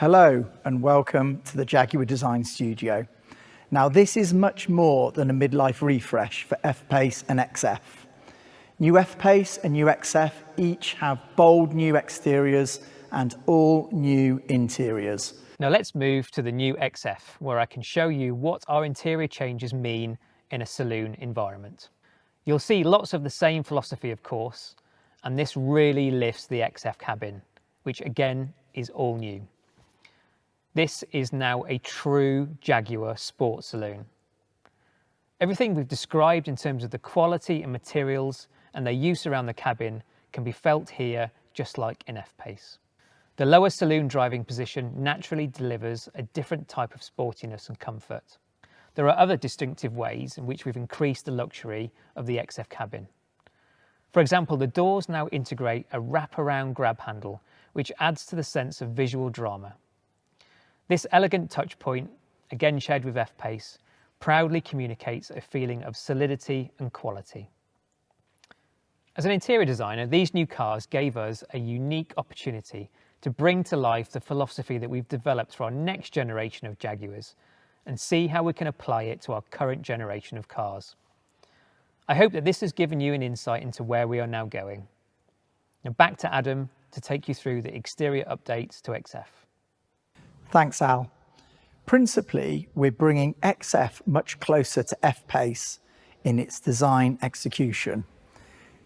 Hello and welcome to the Jaguar Design Studio. Now this is much more than a midlife refresh for F-Pace and XF. New F-Pace and new XF each have bold new exteriors and all new interiors. Now let's move to the new XF, where I can show you what our interior changes mean in a saloon environment. You'll see lots of the same philosophy, of course, and this really lifts the XF cabin, which again is all new. This is now a true Jaguar sports saloon. Everything we've described in terms of the quality and materials and their use around the cabin can be felt here just like in F-Pace. The lower saloon driving position naturally delivers a different type of sportiness and comfort. There are other distinctive ways in which we've increased the luxury of the XF cabin. For example, the doors now integrate a wraparound grab handle, which adds to the sense of visual drama. This elegant touch point, again shared with F-Pace, proudly communicates a feeling of solidity and quality. As an interior designer, these new cars gave us a unique opportunity to bring to life the philosophy that we've developed for our next generation of Jaguars and see how we can apply it to our current generation of cars. I hope that this has given you an insight into where we are now going. Now back to Adam to take you through the exterior updates to XF. Thanks, Al. Principally, we're bringing XF much closer to F-Pace in its design execution,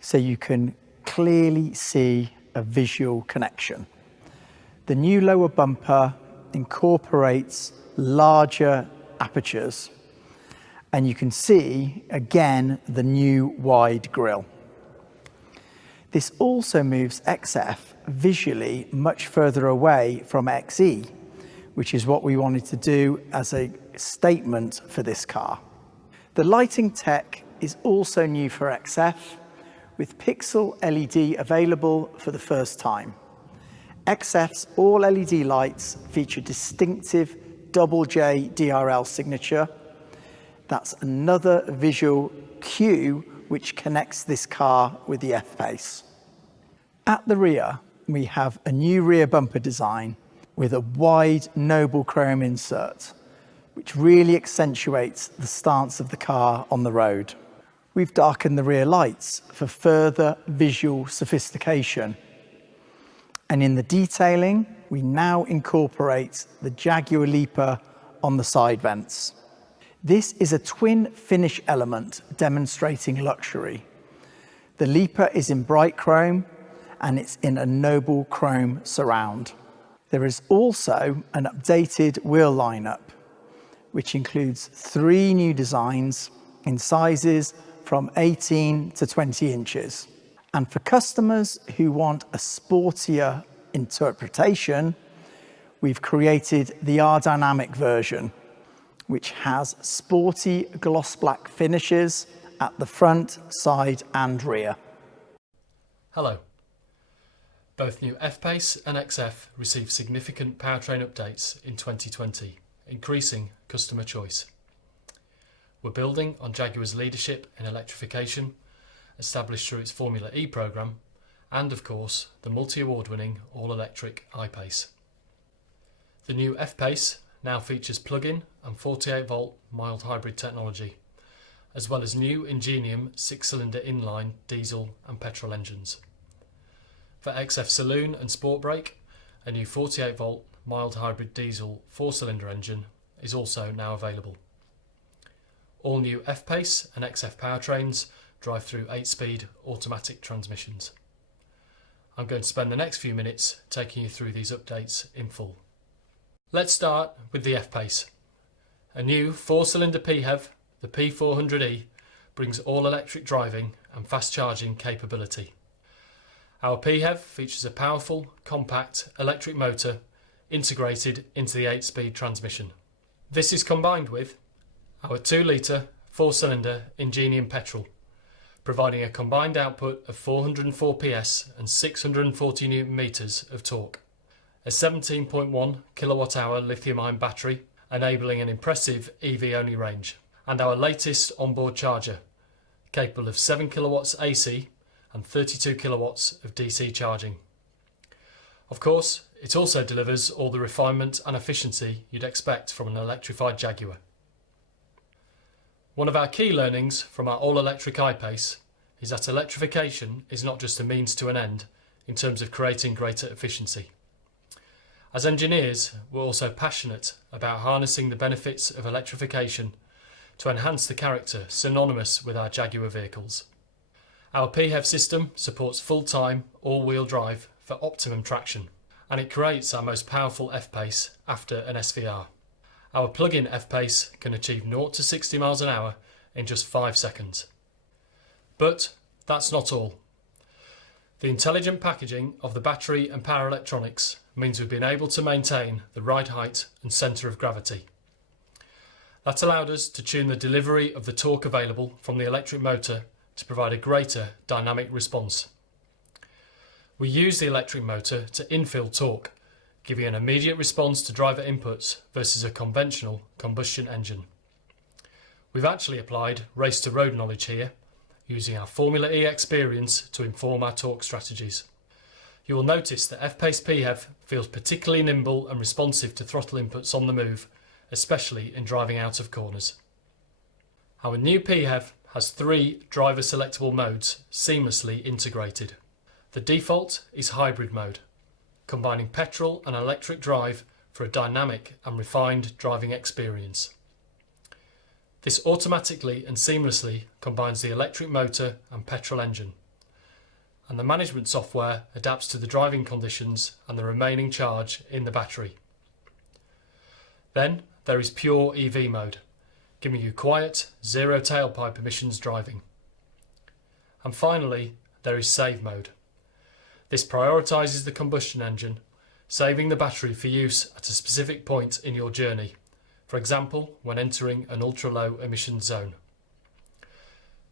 so you can clearly see a visual connection. The new lower bumper incorporates larger apertures, and you can see, again, the new wide grille. This also moves XF visually much further away from XE, which is what we wanted to do as a statement for this car. The lighting tech is also new for XF, with pixel LED available for the first time. XF's all LED lights feature distinctive double J DRL signature. That's another visual cue which connects this car with the F-Pace. At the rear, we have a new rear bumper design with a wide noble chrome insert, which really accentuates the stance of the car on the road. We've darkened the rear lights for further visual sophistication. And in the detailing, we now incorporate the Jaguar leaper on the side vents. This is a twin finish element demonstrating luxury. The leaper is in bright chrome and it's in a noble chrome surround. There is also an updated wheel lineup, which includes 3 new designs in sizes from 18 to 20 inches. And for customers who want a sportier interpretation, we've created the R-Dynamic version, which has sporty gloss black finishes at the front, side and rear. Hello. Both new F-Pace and XF received significant powertrain updates in 2020, increasing customer choice. We're building on Jaguar's leadership in electrification, established through its Formula E programme, and of course, the multi-award-winning all-electric I-Pace. The new F-Pace now features plug-in and 48-volt mild hybrid technology, as well as new Ingenium 6-cylinder inline diesel and petrol engines. For XF Saloon and Sport Brake, a new 48-volt mild hybrid diesel 4-cylinder engine is also now available. All new F-Pace and XF powertrains drive through 8-speed automatic transmissions. I'm going to spend the next few minutes taking you through these updates in full. Let's start with the F-Pace. A new 4-cylinder PHEV, the P400e, brings all-electric driving and fast charging capability. Our PHEV features a powerful, compact electric motor integrated into the 8-speed transmission. This is combined with our 2-litre 4-cylinder Ingenium petrol, providing a combined output of 404 PS and 640 Newton meters of torque. A 17.1 kilowatt-hour lithium-ion battery, enabling an impressive EV-only range. And our latest onboard charger, capable of 7 kilowatts AC and 32 kilowatts of DC charging. Of course, it also delivers all the refinement and efficiency you'd expect from an electrified Jaguar. One of our key learnings from our all-electric I-Pace is that electrification is not just a means to an end in terms of creating greater efficiency. As engineers, we're also passionate about harnessing the benefits of electrification to enhance the character synonymous with our Jaguar vehicles. Our PHEV system supports full-time all-wheel drive for optimum traction, and it creates our most powerful F-Pace after an SVR. Our plug-in F-Pace can achieve 0 to 60 miles an hour in just 5 seconds. But that's not all. The intelligent packaging of the battery and power electronics means we've been able to maintain the ride height and centre of gravity. That allowed us to tune the delivery of the torque available from the electric motor to provide a greater dynamic response. We use the electric motor to infill torque, giving an immediate response to driver inputs versus a conventional combustion engine. We've actually applied race-to-road knowledge here, using our Formula E experience to inform our torque strategies. You will notice that F-Pace PHEV feels particularly nimble and responsive to throttle inputs on the move, especially in driving out of corners. Our new PHEV has 3 driver selectable modes seamlessly integrated. The default is hybrid mode, combining petrol and electric drive for a dynamic and refined driving experience. This automatically and seamlessly combines the electric motor and petrol engine, and the management software adapts to the driving conditions and the remaining charge in the battery. Then there is pure EV mode, giving you quiet, zero tailpipe emissions driving. And finally, there is save mode. This prioritises the combustion engine, saving the battery for use at a specific point in your journey, for example when entering an ultra-low emission zone.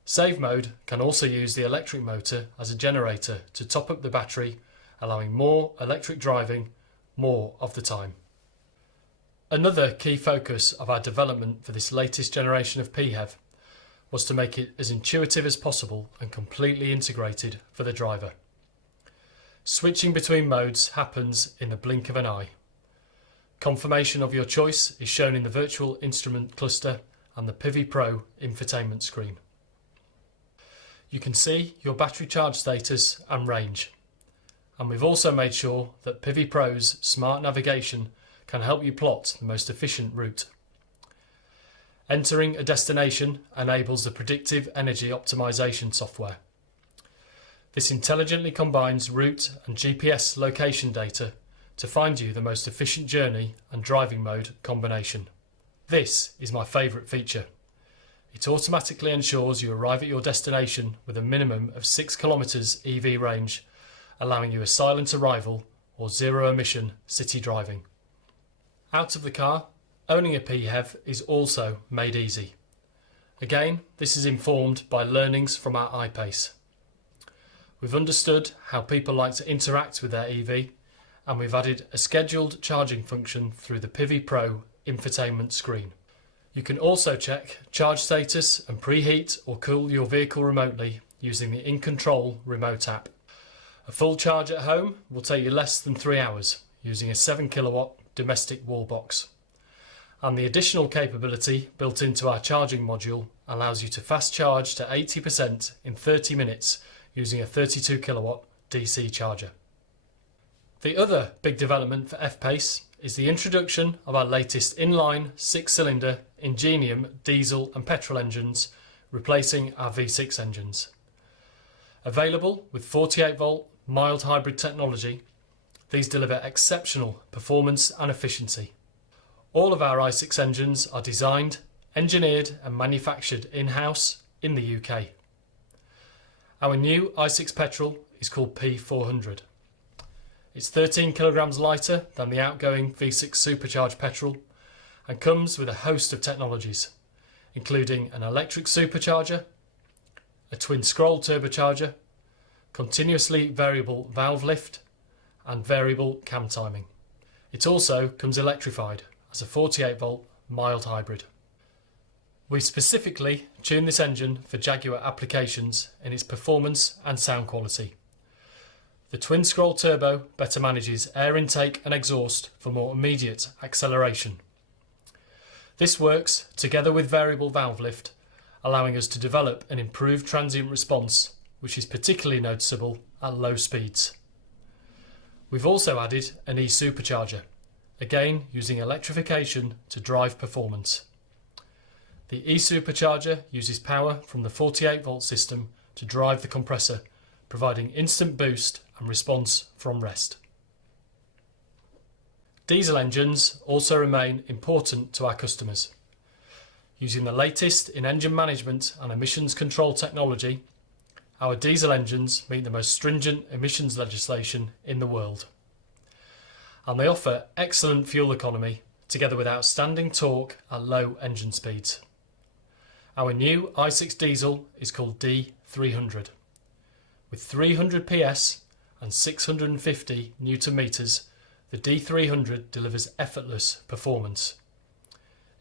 Save mode can also use the electric motor as a generator to top up the battery, allowing more electric driving more of the time. Another key focus of our development for this latest generation of PHEV was to make it as intuitive as possible and completely integrated for the driver. Switching between modes happens in the blink of an eye. Confirmation of your choice is shown in the virtual instrument cluster and the Pivi Pro infotainment screen. You can see your battery charge status and range. And we've also made sure that Pivi Pro's smart navigation can help you plot the most efficient route. Entering a destination enables the predictive energy optimization software. This intelligently combines route and GPS location data to find you the most efficient journey and driving mode combination. This is my favourite feature. It automatically ensures you arrive at your destination with a minimum of 6 kilometres EV range, allowing you a silent arrival or zero emission city driving. Out of the car, owning a PHEV is also made easy. Again, this is informed by learnings from our I-Pace. We've understood how people like to interact with their EV, and we've added a scheduled charging function through the Pivi Pro infotainment screen. You can also check charge status and preheat or cool your vehicle remotely using the InControl remote app. A full charge at home will take you less than 3 hours using a 7 kilowatt domestic wall box. And the additional capability built into our charging module allows you to fast charge to 80% in 30 minutes using a 32 kilowatt DC charger. The other big development for F-Pace is the introduction of our latest inline 6-cylinder Ingenium diesel and petrol engines, replacing our V6 engines. Available with 48 volt mild hybrid technology, these deliver exceptional performance and efficiency. All of our i6 engines are designed, engineered and manufactured in-house in the UK. Our new i6 petrol is called P400. It's 13 kilograms lighter than the outgoing V6 supercharged petrol and comes with a host of technologies, including an electric supercharger, a twin scroll turbocharger, continuously variable valve lift and variable cam timing. It also comes electrified as a 48 volt mild hybrid. We specifically tuned this engine for Jaguar applications in its performance and sound quality. The twin-scroll turbo better manages air intake and exhaust for more immediate acceleration. This works together with variable valve lift, allowing us to develop an improved transient response, which is particularly noticeable at low speeds. We've also added an e-supercharger, again using electrification to drive performance. The e-supercharger uses power from the 48-volt system to drive the compressor, providing instant boost and response from rest. Diesel engines also remain important to our customers. Using the latest in engine management and emissions control technology, our diesel engines meet the most stringent emissions legislation in the world. And they offer excellent fuel economy together with outstanding torque at low engine speeds. Our new i6 diesel is called D300. With 300 PS and 650 Newton meters, the D300 delivers effortless performance.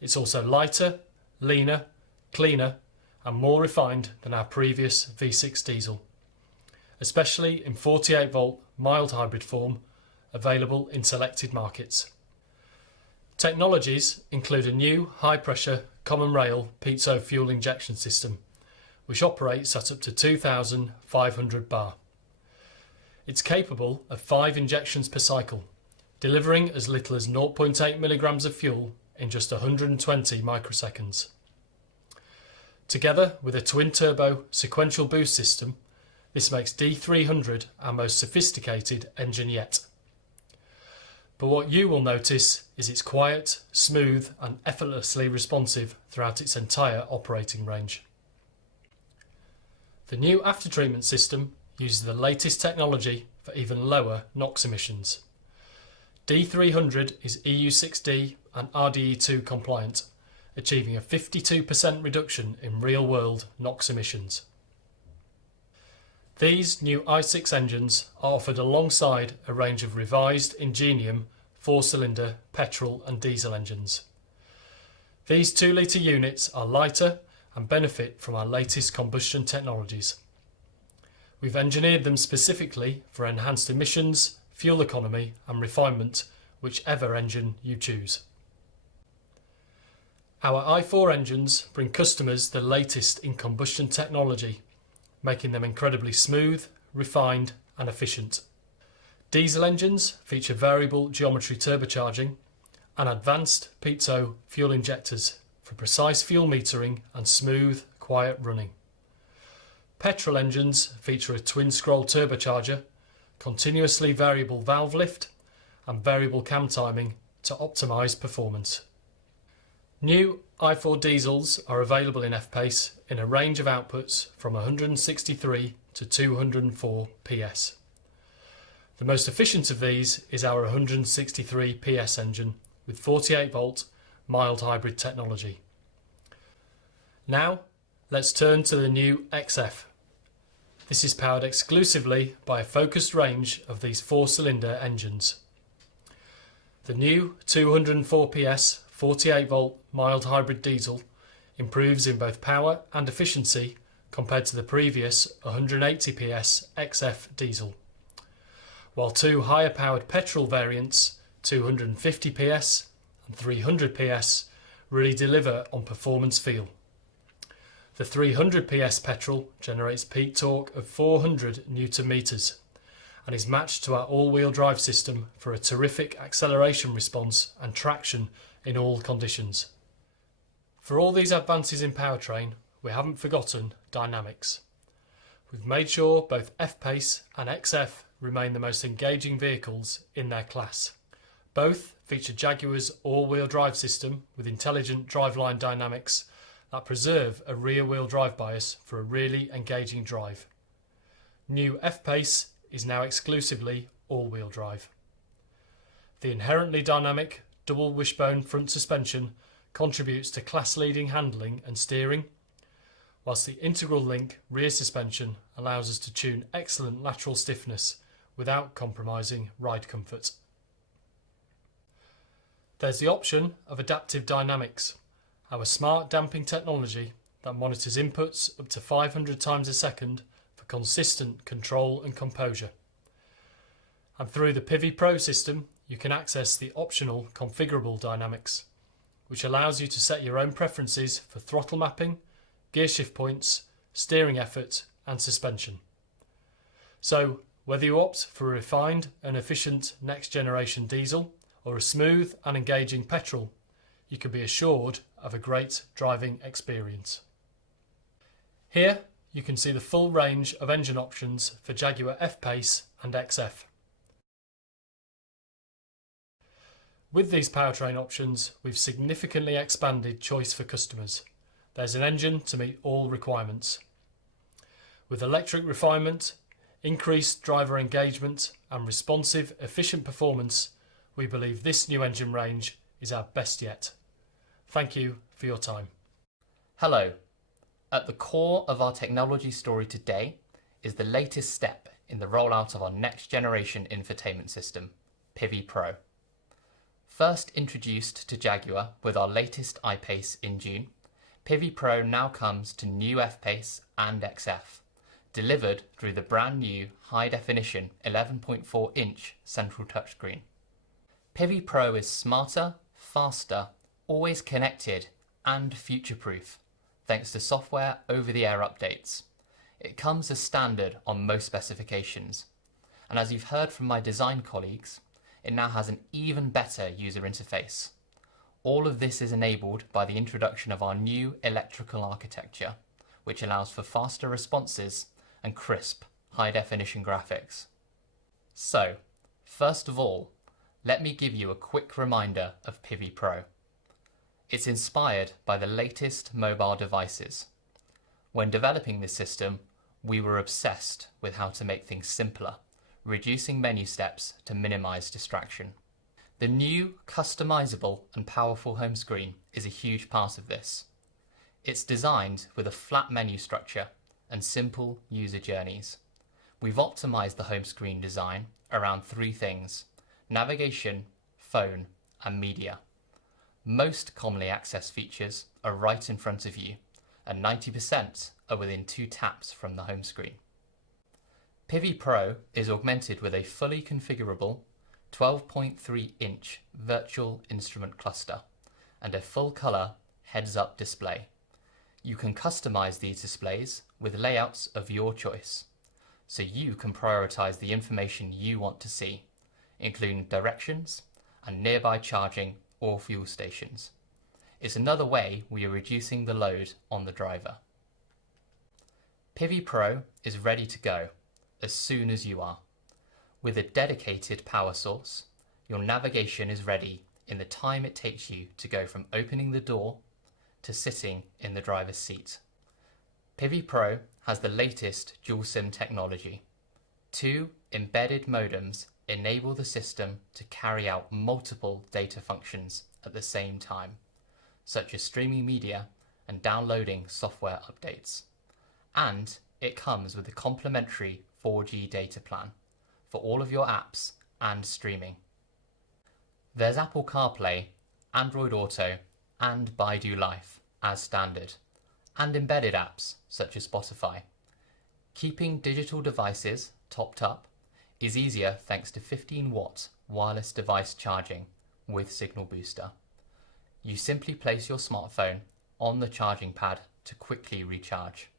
It's also lighter, leaner, cleaner and more refined than our previous V6 diesel, especially in 48-volt mild hybrid form, available in selected markets. Technologies include a new high-pressure common rail piezo fuel injection system, which operates at up to 2,500 bar. It's capable of 5 injections per cycle, delivering as little as 0.8 milligrams of fuel in just 120 microseconds. Together with a twin-turbo sequential boost system, this makes D300 our most sophisticated engine yet. But what you will notice is it's quiet, smooth and effortlessly responsive throughout its entire operating range. The new aftertreatment system uses the latest technology for even lower NOx emissions. D300 is EU6D and RDE2 compliant, achieving a 52% reduction in real-world NOx emissions. These new i6 engines are offered alongside a range of revised Ingenium 4-cylinder petrol and diesel engines. These 2-litre units are lighter and benefit from our latest combustion technologies. We've engineered them specifically for enhanced emissions, fuel economy and refinement, whichever engine you choose. Our i4 engines bring customers the latest in combustion technology, making them incredibly smooth, refined and efficient. Diesel engines feature variable geometry turbocharging and advanced piezo fuel injectors for precise fuel metering and smooth, quiet running. Petrol engines feature a twin-scroll turbocharger, continuously variable valve lift and variable cam timing to optimise performance. New i4 diesels are available in F-Pace in a range of outputs from 163 to 204 PS. The most efficient of these is our 163 PS engine with 48-volt mild hybrid technology. Now let's turn to the new XF. This is powered exclusively by a focused range of these 4-cylinder engines. The new 204 PS 48-volt mild hybrid diesel improves in both power and efficiency compared to the previous 180 PS XF diesel, while 2 higher powered petrol variants, 250 PS and 300 PS, really deliver on performance feel. The 300 PS petrol generates peak torque of 400 Newton meters and is matched to our all-wheel drive system for a terrific acceleration response and traction in all conditions. For all these advances in powertrain, we haven't forgotten dynamics. We've made sure both F-Pace and XF remain the most engaging vehicles in their class. Both feature Jaguar's all-wheel drive system with intelligent driveline dynamics that preserve a rear-wheel drive bias for a really engaging drive. New F-Pace is now exclusively all-wheel drive. The inherently dynamic double wishbone front suspension contributes to class-leading handling and steering, whilst the integral link rear suspension allows us to tune excellent lateral stiffness without compromising ride comfort. There's the option of adaptive dynamics, our smart damping technology that monitors inputs up to 500 times a second for consistent control and composure. And through the Pivi Pro system, you can access the optional configurable dynamics, which allows you to set your own preferences for throttle mapping, gear shift points, steering effort and suspension. So whether you opt for a refined and efficient next generation diesel or a smooth and engaging petrol, you can be assured of a great driving experience. Here you can see the full range of engine options for Jaguar F-Pace and XF. With these powertrain options, we've significantly expanded choice for customers. There's an engine to meet all requirements. With electric refinement, increased driver engagement and responsive, efficient performance, we believe this new engine range is our best yet. Thank you for your time. Hello. At the core of our technology story today is the latest step in the rollout of our next generation infotainment system, Pivi Pro. First introduced to Jaguar with our latest I-Pace in June, Pivi Pro now comes to new F-Pace and XF, delivered through the brand new high-definition 11.4-inch central touchscreen. Pivi Pro is smarter, faster, always connected and future-proof, thanks to software over-the-air updates. It comes as standard on most specifications, and as you've heard from my design colleagues, it now has an even better user interface. All of this is enabled by the introduction of our new electrical architecture, which allows for faster responses and crisp, high-definition graphics. So, first of all, let me give you a quick reminder of Pivi Pro. It's inspired by the latest mobile devices. When developing this system, we were obsessed with how to make things simpler, reducing menu steps to minimize distraction. The new, customizable and powerful home screen is a huge part of this. It's designed with a flat menu structure and simple user journeys. We've optimized the home screen design around three things: navigation, phone, and media. Most commonly accessed features are right in front of you, and 90% are within 2 taps from the home screen. Pivi Pro is augmented with a fully configurable 12.3-inch virtual instrument cluster and a full-color heads-up display. You can customize these displays with layouts of your choice, so you can prioritize the information you want to see, including directions and nearby charging or fuel stations. It's another way we are reducing the load on the driver. Pivi Pro is ready to go as soon as you are. With a dedicated power source, your navigation is ready in the time it takes you to go from opening the door to sitting in the driver's seat. Pivi Pro has the latest dual SIM technology. 2 embedded modems enable the system to carry out multiple data functions at the same time, such as streaming media and downloading software updates. And it comes with a complimentary 4G data plan for all of your apps and streaming. There's Apple CarPlay, Android Auto, and Baidu Life as standard, and embedded apps such as Spotify. Keeping digital devices topped up is easier thanks to 15-watt wireless device charging with Signal Booster. You simply place your smartphone on the charging pad to quickly recharge.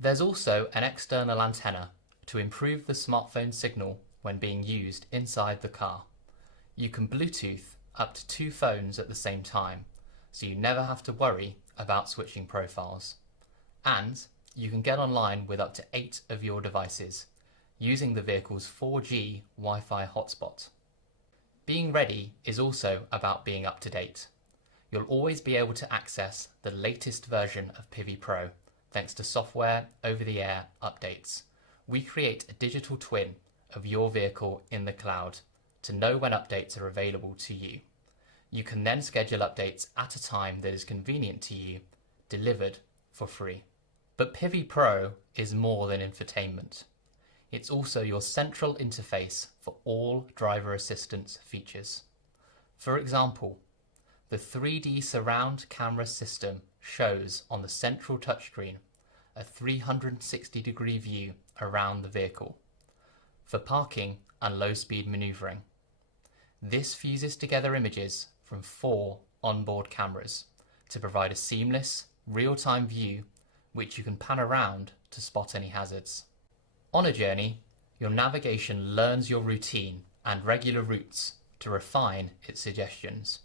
There's also an external antenna to improve the smartphone signal when being used inside the car. You can Bluetooth up to 2 phones at the same time, so you never have to worry about switching profiles. And you can get online with up to 8 of your devices, using the vehicle's 4G Wi-Fi hotspot. Being ready is also about being up to date. You'll always be able to access the latest version of Pivi Pro thanks to software over-the-air updates. We create a digital twin of your vehicle in the cloud to know when updates are available to you. You can then schedule updates at a time that is convenient to you, delivered for free. But Pivi Pro is more than infotainment. It's also your central interface for all driver assistance features. For example, the 3D surround camera system shows on the central touchscreen a 360-degree view around the vehicle. For parking and low-speed manoeuvring. This fuses together images from 4 onboard cameras to provide a seamless, real-time view which you can pan around to spot any hazards. On a journey, your navigation learns your routine and regular routes to refine its suggestions.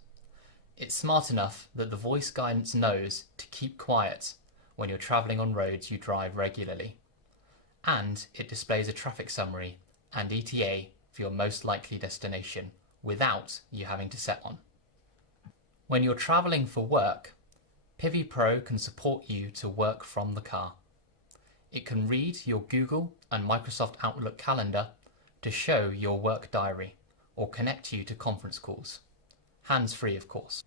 It's smart enough that the voice guidance knows to keep quiet when you're travelling on roads you drive regularly. And it displays a traffic summary and ETA for your most likely destination without you having to set one. When you're travelling for work, Pivi Pro can support you to work from the car. It can read your Google and Microsoft Outlook calendar to show your work diary or connect you to conference calls. Hands-free, of course.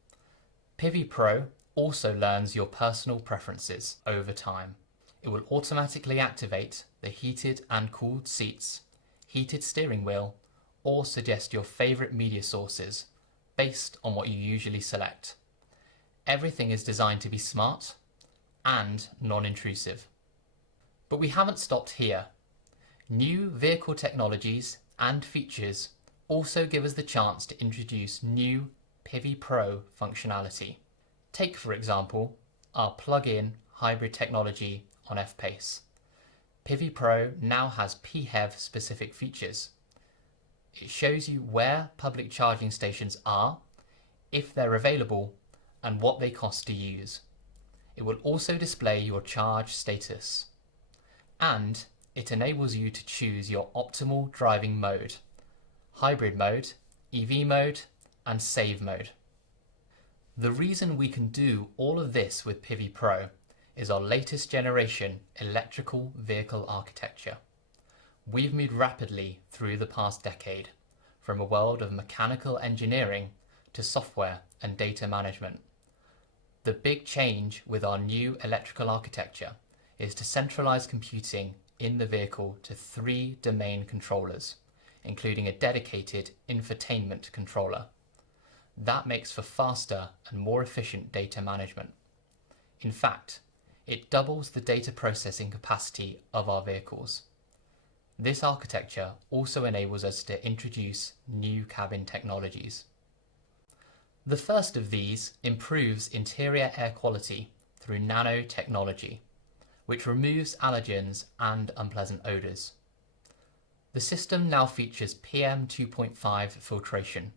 Pivi Pro also learns your personal preferences over time. It will automatically activate the heated and cooled seats, heated steering wheel, or suggest your favourite media sources based on what you usually select. Everything is designed to be smart and non-intrusive. But we haven't stopped here. New vehicle technologies and features also give us the chance to introduce new Pivi Pro functionality. Take, for example, our plug-in hybrid technology on F-Pace. Pivi Pro now has PHEV specific features. It shows you where public charging stations are, if they're available, and what they cost to use. It will also display your charge status. And it enables you to choose your optimal driving mode: hybrid mode, EV mode, and save mode. The reason we can do all of this with Pivi Pro is our latest generation electrical vehicle architecture. We've moved rapidly through the past decade, from a world of mechanical engineering to software and data management. The big change with our new electrical architecture is to centralize computing in the vehicle to 3 domain controllers, including a dedicated infotainment controller. That makes for faster and more efficient data management. In fact, it doubles the data processing capacity of our vehicles. This architecture also enables us to introduce new cabin technologies. The first of these improves interior air quality through nanotechnology, which removes allergens and unpleasant odours. The system now features PM2.5 filtration,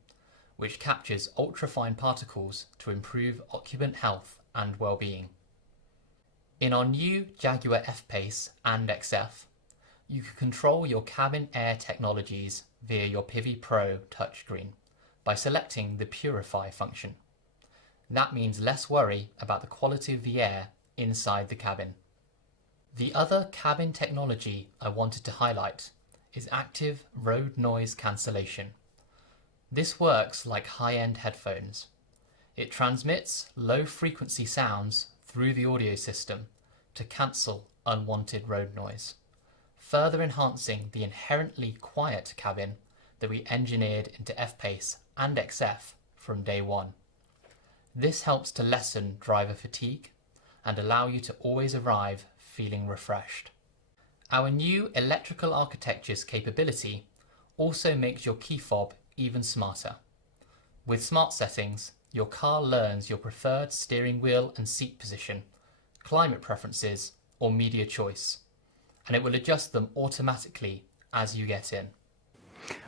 which captures ultrafine particles to improve occupant health and well-being. In our new Jaguar F-Pace and XF, you can control your cabin air technologies via your Pivi Pro touchscreen by selecting the Purify function. That means less worry about the quality of the air inside the cabin. The other cabin technology I wanted to highlight is active road noise cancellation. This works like high-end headphones. It transmits low-frequency sounds through the audio system to cancel unwanted road noise, further enhancing the inherently quiet cabin that we engineered into F-Pace and XF from day one. This helps to lessen driver fatigue and allow you to always arrive feeling refreshed. Our new electrical architecture's capability also makes your key fob even smarter. With smart settings, your car learns your preferred steering wheel and seat position, climate preferences, or media choice, and it will adjust them automatically as you get in.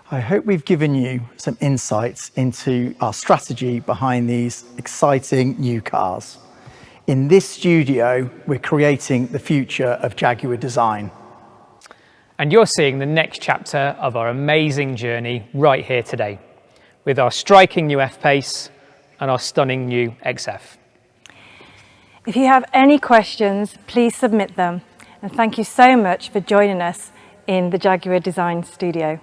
I hope we've given you some insights into our strategy behind these exciting new cars. In this studio, we're creating the future of Jaguar design. And you're seeing the next chapter of our amazing journey right here today, with our striking new F-Pace and our stunning new XF. If you have any questions, please submit them. And thank you so much for joining us in the Jaguar Design Studio.